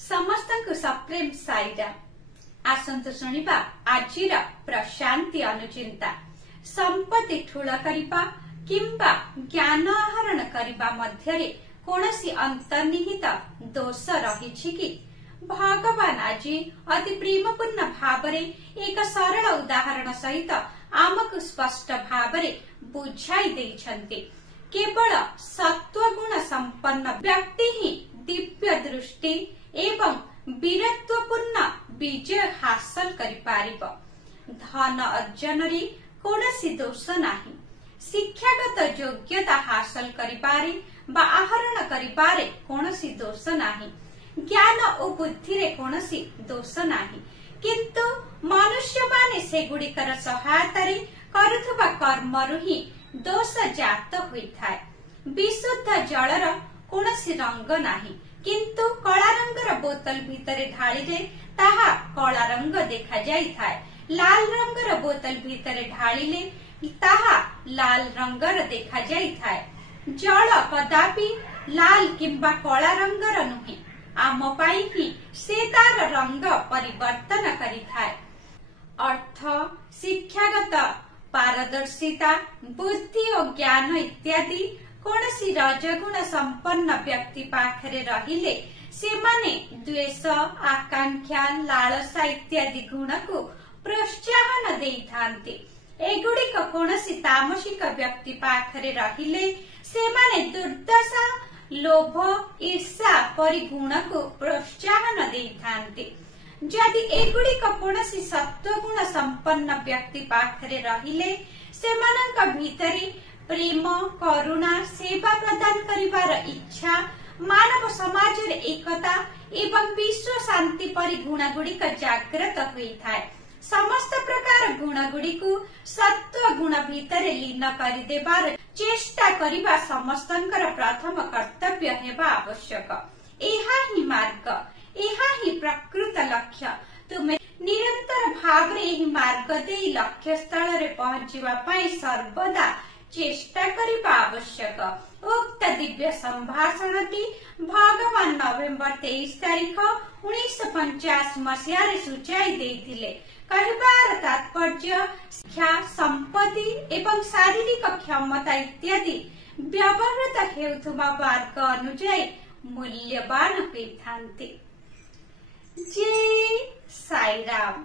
समस्त को सप्रेम साईराम। आसंतु शुणिबा आजिर प्रशांति अनुचिंता। संपत्ति ठूल करिबा किंबा ज्ञान आहरण करिबा मध्यरे कोनसी अंतर्निहित दोष रहिछि कि? भगवान आज अति प्रेमपूर्ण भावरे एक सरल उदाहरण सहित आमको स्पष्ट भावरे बुझाई देइछन्ति। केवल सत्वगुण संपन्न व्यक्ति ही दिव्य दृष्टि एवं वीरत्वपूर्ण विजय हासिल करि पारिब। धन अर्जन रे कोनसी दोष नाही। शिक्षागत योग्यता हासिल करिबारे बा आहरण करिबारे कोनसी दोष नाही। ज्ञान और बुद्धि रे कोनसी दोष नाही। किंतु मनुष्य माने सेगुड़िकर सहायता रे करुथबा कर्मरु ही दोष जात होइथाय। विशुद्ध जलर कोनसी रंग नाही, किंतु कला रंगर बोतल भितरे ढाळिले ताहा कला रंग देखा जाइथाय। लाल रंगर बोतल भितरे ढाळिले ताहा लाल रंगर देखा जाइथाय। जल कदापि लाल किंबा कला रंगर नुहे। आम पाई ही से तार रंग परिवर्तन करिथाय। अर्थ, शिक्षागत पारदर्शिता, बुद्धि और ज्ञान इत्यादि कोनसी रजगुण संपन्न व्यक्ति पाखरे रहिले से माने द्वेष, आकांक्षा, लालसा इत्यादि गुण को प्रोत्साहन देइथांती। एगुड़िक कोनसी तामसिक व्यक्ति पाखरे रहिले से माने दुर्दशा, लोभ, ईर्षा परि गुण को प्रोत्साहन देइथांती। जदि एगुड़िक कोनसी सत्वगुण संपन्न व्यक्ति पाखरे रहिले सेमानंक भितरे प्रेम, करुणा, सेवा प्रदान करिवार इच्छा, मानव समाज रे एकता एवं विश्व शांति परि गुण गुड़िक जागृत होइथाय। समस्त प्रकार गुण गुड़िकु सत्व गुण भितरे लीन करि देबार चेष्टा करिबा समस्तंकर प्रथम कर्तव्य हेबा आवश्यक। एहा ही मार्ग, एहा ही प्रकृत लक्ष्य। तुमे निरंतर भावरे एही मार्ग देई लक्ष्य स्थल रे पहुंचिबा पई सर्वदा चेष्टा करिबा आवश्यक। उक्त दिव्य संभाषणटी भगवान नवेम्बर 23 तारिख 1950 मसीहा रे सूचाई देइथिले। कहिबार तात्पर्य शिक्षा, संपत्ति एवं शारीरिक क्षमता इत्यादि व्यवहृत हेउथुबा मार्ग अनुଯାୟୀ मूल्यवान होइथांती। जय साईराम।